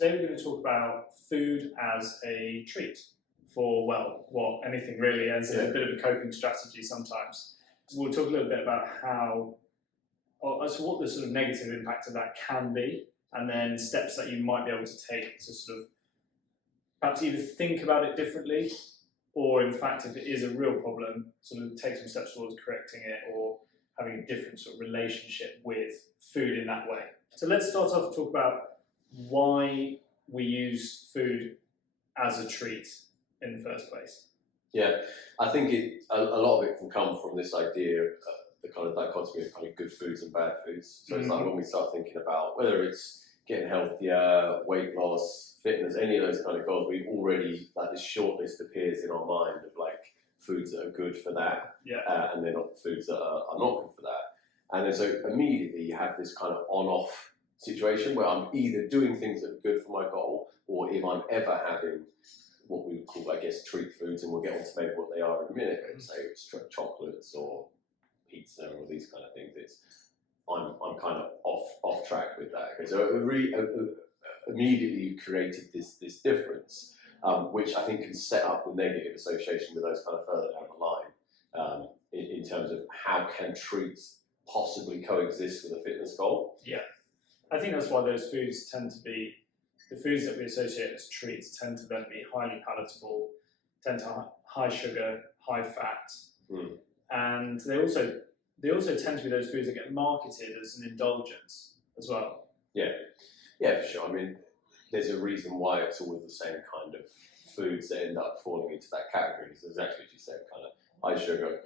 Today we're going to talk about food as a treat for, well, anything really, as a bit of a coping strategy sometimes. We'll talk a little bit about as to what the sort of negative impact of that can be, and then steps that you might be able to take to sort of perhaps either think about it differently, or in fact, if it is a real problem, sort of take some steps towards correcting it or having a different sort of relationship with food in that way. So let's start off and talk about why we use food as a treat in the first place. Yeah, I think a lot of it can come from this idea of the kind of dichotomy of kind of good foods and bad foods. So it's like when we start thinking about whether it's getting healthier, weight loss, fitness, any of those kind of goals, we've already, like, this short list appears in our mind of like foods that are good for that, and they're not foods that are not good for that. And then so immediately you have this kind of on-off situation where I'm either doing things that are good for my goal, or if I'm ever having what we would call, I guess, treat foods, and we'll get on to maybe what they are in a minute, say it's chocolates or pizza or these kind of things, I'm kind of off track with that. Okay, so immediately you've created this difference, which I think can set up the negative association with those kind of further down the line, in terms of how can treats possibly coexist with a fitness goal. Yeah, I think that's why those foods tend to be, the foods that we associate as treats tend to then be highly palatable, tend to high sugar, high fat, and they also tend to be those foods that get marketed as an indulgence as well. Yeah, for sure. I mean, there's a reason why it's always the same kind of foods that end up falling into that category. There's exactly as you said, kind of high sugar,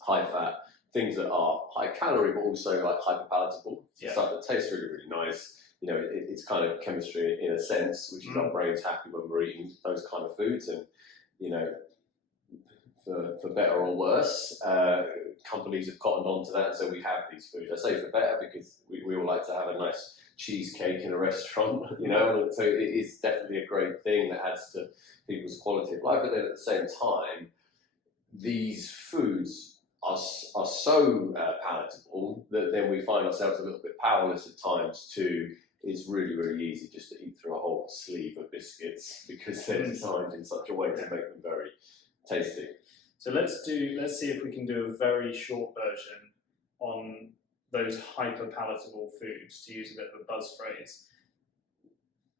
high fat, things that are high calorie but also like hyper palatable, stuff that tastes really, really nice. You know, it's kind of chemistry in a sense, which is our brains happy when we're eating those kind of foods. And, you know, for better or worse, companies have cottoned on to that, so we have these foods. I say for better because we all like to have a nice cheesecake in a restaurant, you know, and so it is definitely a great thing that adds to people's quality of life. But then at the same time, these foods are so palatable that then we find ourselves a little bit powerless at times to. It's really, really easy just to eat through a whole sleeve of biscuits because they're designed in such a way to make them very tasty. So let's see if we can do a very short version on those hyper palatable foods, to use a bit of a buzz phrase.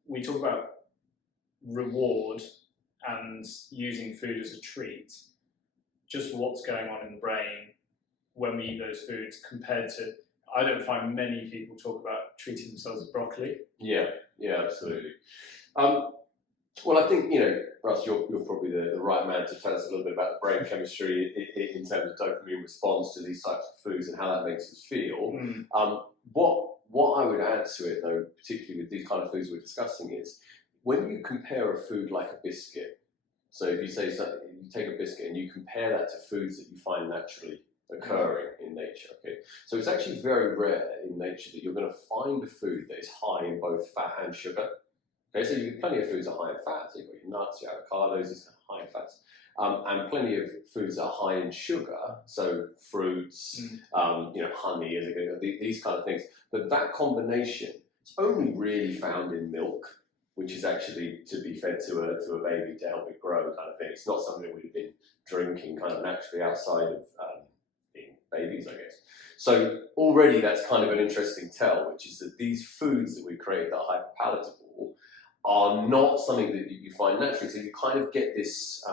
We talk about reward and using food as a treat, just what's going on in the brain when we eat those foods compared to, I don't find many people talk about treating themselves with broccoli. Yeah, absolutely. Well, I think, you know, Russ, you're probably the right man to tell us a little bit about the brain chemistry in terms of dopamine response to these types of foods and how that makes us feel. What I would add to it, though, particularly with these kind of foods we're discussing, is when you compare a food like a biscuit, so if you say something, you take a biscuit and you compare that to foods that you find naturally occurring in nature, okay? So it's actually very rare in nature that you're going to find a food that is high in both fat and sugar. Okay, so plenty of foods are high in fat, so you've got your nuts, your avocados, these kind of high in fats, and plenty of foods are high in sugar, so fruits, you know, honey, these kind of things. But that combination is only really found in milk, which is actually to be fed to a baby to help it grow, kind of thing. It's not something that we've been drinking kind of naturally outside of being babies, I guess. So already that's kind of an interesting tell, which is that these foods that we create that are hyperpalatable are not something that you find naturally. So you kind of get this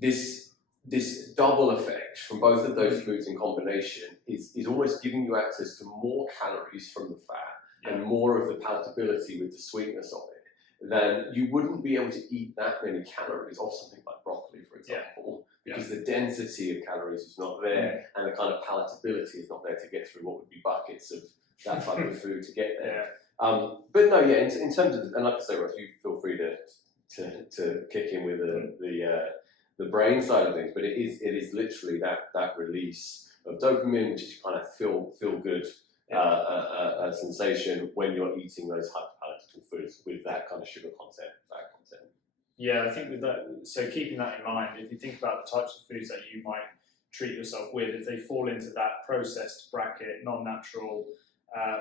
this double effect from both of those foods in combination is almost giving you access to more calories from the fat and more of the palatability with the sweetness of it, then you wouldn't be able to eat that many calories off something like broccoli, for example, because the density of calories is not there and the kind of palatability is not there to get through what would be buckets of that type of food to get there. But no, in terms of, and like I say, Ross, you feel free to kick in with the brain side of things, but it is literally that release of dopamine, which is kind of feel good a sensation when you're eating those hyperpalatable foods with that kind of sugar content, fat content. Yeah, I think with that, so keeping that in mind, if you think about the types of foods that you might treat yourself with, if they fall into that processed bracket, non-natural,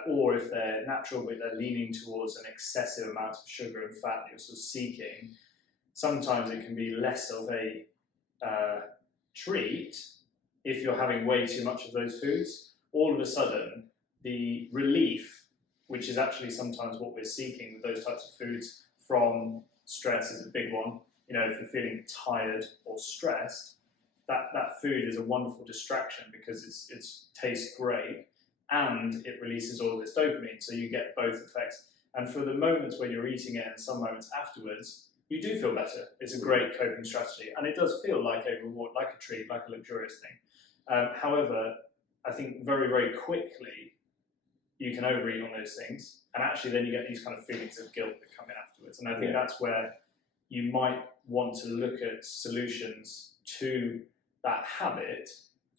or if they're natural but they're leaning towards an excessive amount of sugar and fat that you're sort of seeking, sometimes it can be less of a treat if you're having way too much of those foods. All of a sudden, the relief, which is actually sometimes what we're seeking with those types of foods from stress, is a big one. You know, if you're feeling tired or stressed, that food is a wonderful distraction because it tastes great and it releases all of this dopamine, so you get both effects. And for the moments when you're eating it and some moments afterwards, you do feel better. It's a great coping strategy, and it does feel like a reward, like a treat, like a luxurious thing. However, I think very, very quickly you can overeat on those things, and actually then you get these kind of feelings of guilt that come in afterwards. And I think that's where you might want to look at solutions to that habit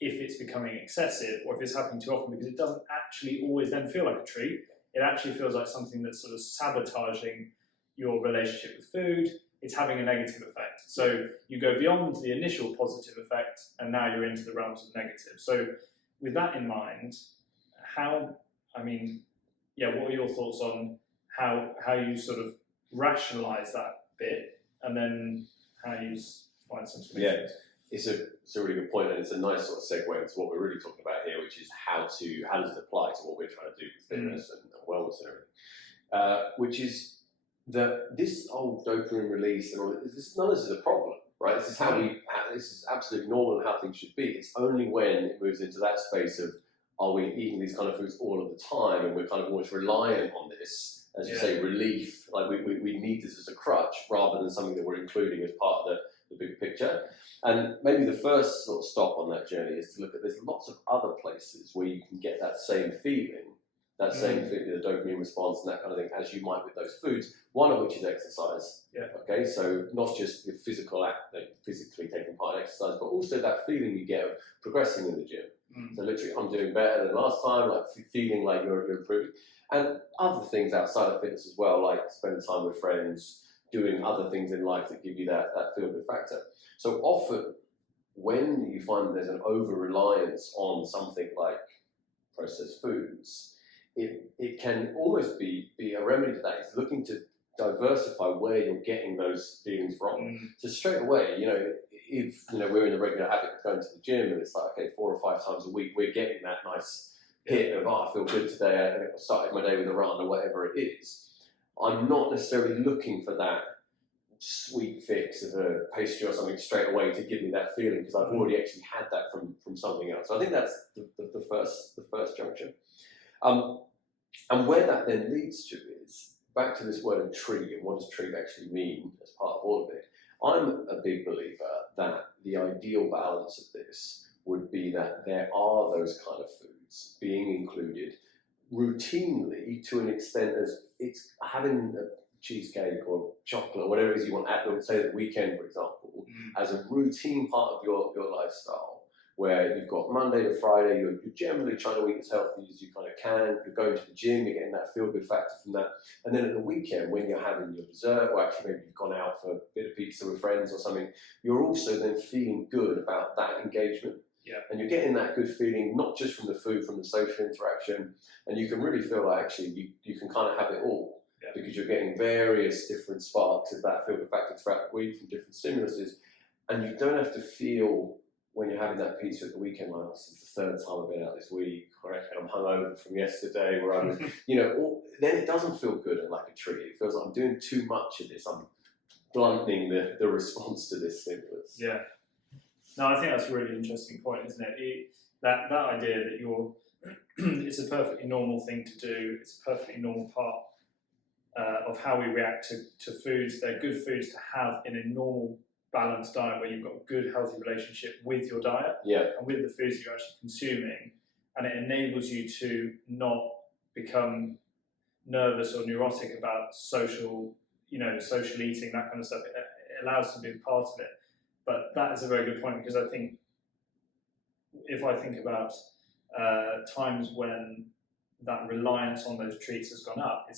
if it's becoming excessive or if it's happening too often, because it doesn't actually always then feel like a treat. It actually feels like something that's sort of sabotaging your relationship with food. It's having a negative effect. So you go beyond the initial positive effect and now you're into the realms of negative. So with that in mind, what are your thoughts on how you sort of rationalize that bit and then how you find some solutions? It's a really good point, and it's a nice sort of segue into what we're really talking about here, which is how does it apply to what we're trying to do with fitness and wellness and everything, which is that this whole dopamine release and all this, none of this is a problem, right? This is absolutely normal and how things should be. It's only when it moves into that space of, are we eating these kind of foods all of the time, and we're kind of almost reliant on this, as you say, relief, like we need this as a crutch rather than something that we're including as part of the big picture. And maybe the first sort of stop on that journey is to look at, there's lots of other places where you can get that same feeling, the dopamine response and that kind of thing, as you might with those foods, one of which is exercise. Okay, so not just the physical act, like physically taking part in exercise, but also that feeling you get of progressing in the gym. So literally, I'm doing better than last time, like feeling like you're improving. And other things outside of fitness as well, like spending time with friends, doing other things in life that give you that feel-good factor. So often, when you find there's an over-reliance on something like processed foods, it can almost be a remedy to that. It's looking to diversify where you're getting those feelings from. So straight away, if we're in the regular habit of going to the gym and it's like, okay, 4 or 5 times a week, we're getting that nice hit of, I feel good today, I started my day with a run or whatever it is. I'm not necessarily looking for that sweet fix of a pastry or something straight away to give me that feeling, because I've already actually had that from something else. So I think that's the first junction. And where that then leads to is back to this word of treat, and what does treat actually mean as part of all of it. I'm a big believer that the ideal balance of this would be that there are those kind of foods being included routinely, to an extent as it's having a cheesecake or chocolate, whatever it is you want at them, say that weekend, for example, as a routine part of your lifestyle, where you've got Monday to Friday, you're generally trying to eat as healthy as you kind of can, you're going to the gym, you're getting that feel-good factor from that, and then at the weekend, when you're having your dessert, or actually maybe you've gone out for a bit of pizza with friends or something, you're also then feeling good about that engagement. And you're getting that good feeling, not just from the food, from the social interaction, and you can really feel like actually you can kind of have it all. Because you're getting various different sparks of that feel-good factor throughout the week from different stimuluses, and you don't have to feel when you're having that pizza at the weekend, like, this is the 3rd time I've been out this week, or I'm hungover from yesterday, where I'm, then it doesn't feel good and like a treat. It feels like I'm doing too much of this. I'm blunting the response to this stimulus. No, I think that's a really interesting point, isn't it? That idea that it's a perfectly normal thing to do. It's a perfectly normal part of how we react to foods. They're good foods to have in a normal, balanced diet where you've got a good, healthy relationship with your diet and with the foods you're actually consuming, and it enables you to not become nervous or neurotic about social eating, that kind of stuff. It allows to be a part of it. But that is a very good point, because I think if I think about times when that reliance on those treats has gone up,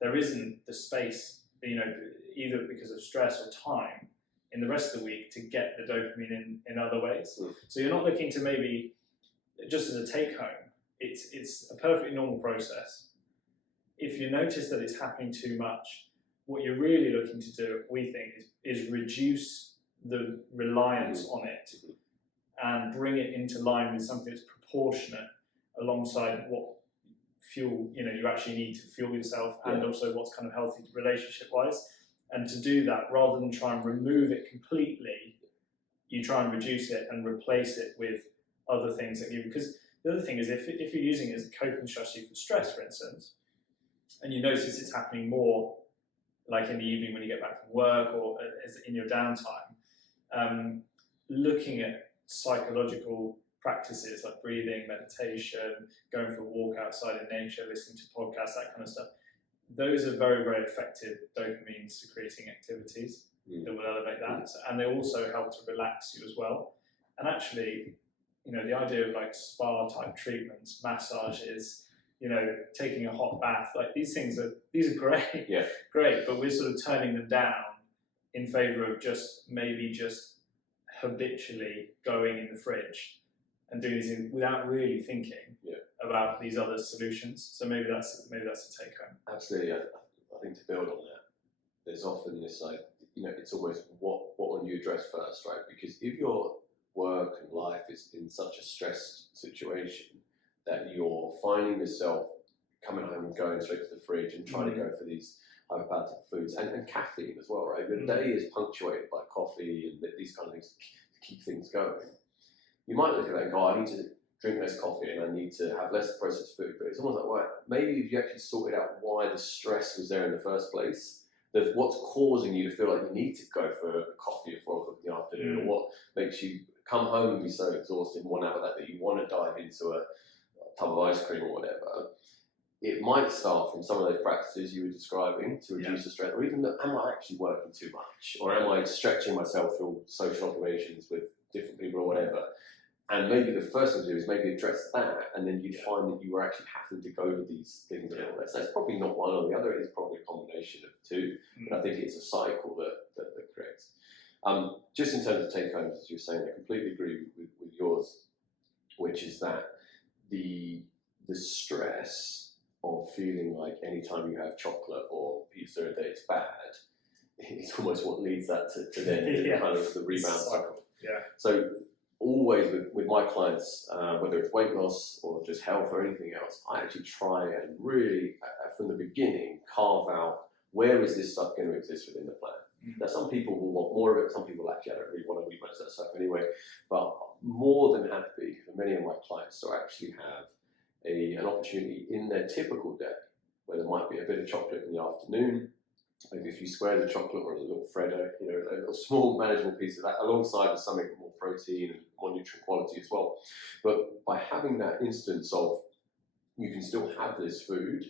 there isn't the space, either because of stress or time in the rest of the week to get the dopamine in other ways. So you're not looking to maybe, just as a take home, it's a perfectly normal process. If you notice that it's happening too much, what you're really looking to do, we think, is reduce the reliance on it and bring it into line with something that's proportionate alongside what fuel you actually need to fuel yourself, and also what's kind of healthy relationship-wise. And to do that, rather than try and remove it completely, you try and reduce it and replace it with other things that give. Because the other thing is, if you're using it as a coping strategy for stress, for instance, and you notice it's happening more like in the evening when you get back from work or in your downtime, looking at psychological practices like breathing, meditation, going for a walk outside in nature, listening to podcasts, that kind of stuff, those are very, very effective dopamine secreting activities that will elevate that. And they also help to relax you as well. And actually, the idea of like spa type treatments, massages, taking a hot bath, like these are great, great, but we're sort of turning them down in favor of just habitually going in the fridge and doing these things without really thinking about these other solutions. So maybe that's a take home. Absolutely. I think to build on that, there's often this it's almost what will you address first, right? Because if your work and life is in such a stressed situation that you're finding yourself coming home and going straight to the fridge and trying to go for these hyperpalatable foods and caffeine as well, right? Your day is punctuated by coffee and these kind of things to keep things going. You might look at that and go, I need to drink less coffee and I need to have less processed food, but it's almost like, well, maybe if you actually sorted out why the stress was there in the first place, that what's causing you to feel like you need to go for a coffee at 4 o'clock in the afternoon, or what makes you come home and be so exhausted and want out of that you want to dive into a tub of ice cream or whatever. It might start from some of those practices you were describing to reduce the stress, or even am I actually working too much, or am I stretching myself through social obligations with different people or whatever. And maybe the first thing to do is maybe address that, and then you'd find that you were actually having to go to these things a little bit. So it's probably not one or the other, it's probably a combination of two, but I think it's a cycle that creates. Just in terms of take homes, as you were saying, I completely agree with yours, which is that the stress of feeling like anytime you have chocolate or pizza that it's bad, it's almost what leads that to then kind of the rebound cycle. Yeah. So always with my clients, whether it's weight loss or just health or anything else, I actually try and really, from the beginning, carve out where is this stuff going to exist within the plan. Now, some people will want more of it, some people actually, I don't really want to eat much of that stuff anyway, but more than happy for many of my clients to actually have an opportunity in their typical day where there might be a bit of chocolate in the afternoon, maybe a few squares of chocolate or a little Freddo, a small manageable piece of that, alongside with something more protein and more nutrient quality as well. But by having that instance of you can still have this food,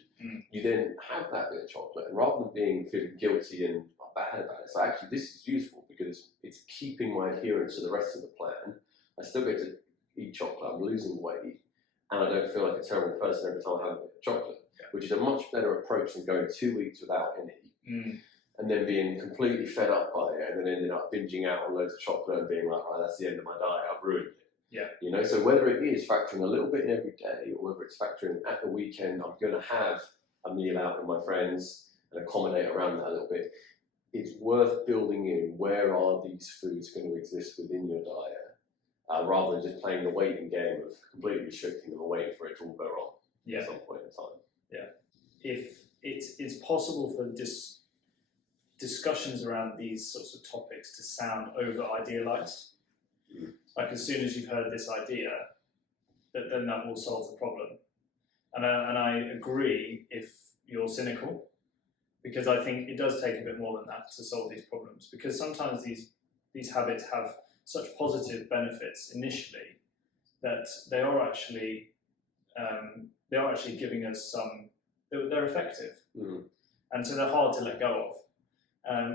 you then have that bit of chocolate, and rather than feeling guilty and bad about it, so actually this is useful because it's keeping my adherence to the rest of the plan. I still get to eat chocolate, I'm losing weight, and I don't feel like a terrible person every time I have a bit of chocolate, which is a much better approach than going 2 weeks without any. And then being completely fed up by it, and then ending up binging out on loads of chocolate and being like, right, that's the end of my diet, I've ruined it. Yeah. So whether it is factoring a little bit in every day, or whether it's factoring at the weekend, I'm going to have a meal out with my friends and accommodate around that a little bit, it's worth building in where are these foods going to exist within your diet, rather than just playing the waiting game of completely restricting them and waiting for it to all go wrong at some point in time. Yeah. If it's possible for discussions around these sorts of topics to sound over-idealized. Like as soon as you've heard this idea, then that will solve the problem. And I agree if you're cynical, because I think it does take a bit more than that to solve these problems. Because sometimes these habits have such positive benefits initially that they are actually giving us some. They're effective, and so they're hard to let go of.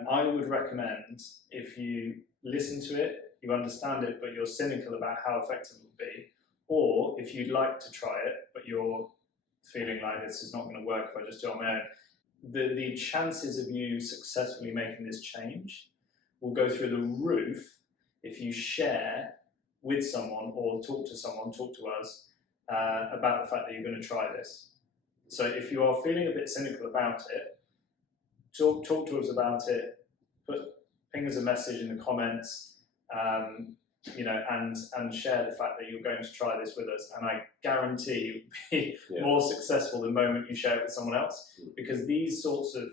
I would recommend, if you listen to it, you understand it, but you're cynical about how effective it will be, or if you'd like to try it, but you're feeling like this is not going to work if I just do it on my own, the chances of you successfully making this change will go through the roof if you share with someone or talk to us about the fact that you're going to try this. So if you are feeling a bit cynical about it, talk to us about it. Ping us a message in the comments, and share the fact that you're going to try this with us. And I guarantee you'll be more successful the moment you share it with someone else, because these sorts of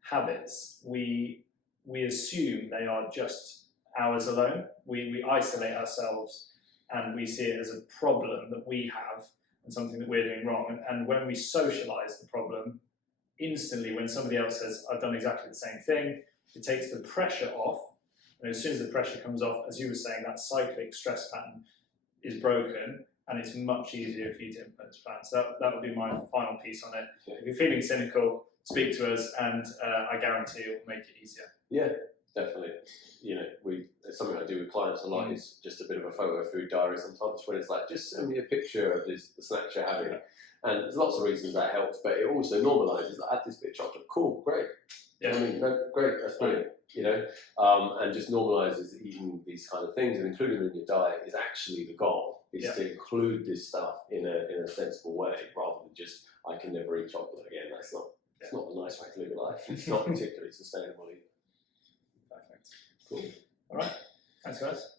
habits, we assume they are just ours alone. We isolate ourselves and we see it as a problem that we have and something that we're doing wrong. And when we socialize the problem, instantly when somebody else says, I've done exactly the same thing, it takes the pressure off. And as soon as the pressure comes off, as you were saying, that cyclic stress pattern is broken, and it's much easier for you to implement a plan. So that would be my final piece on it. If you're feeling cynical, speak to us, and I guarantee it will make it easier. Yeah, definitely. It's something I do with clients a lot. Is just a bit of a photo food diary sometimes, when it's like, just send me a picture of the snacks you're having. And there's lots of reasons that helps, but it also normalises. Add this bit of chocolate, cool, great. Yeah. I mean, great, that's brilliant. And just normalises eating these kind of things and including them in your diet is actually the goal. Is to include this stuff in a sensible way, rather than just I can never eat chocolate again. That's not. It's not a nice way to live your life. It's not particularly sustainable either. Perfect. Cool. All right. Thanks, guys.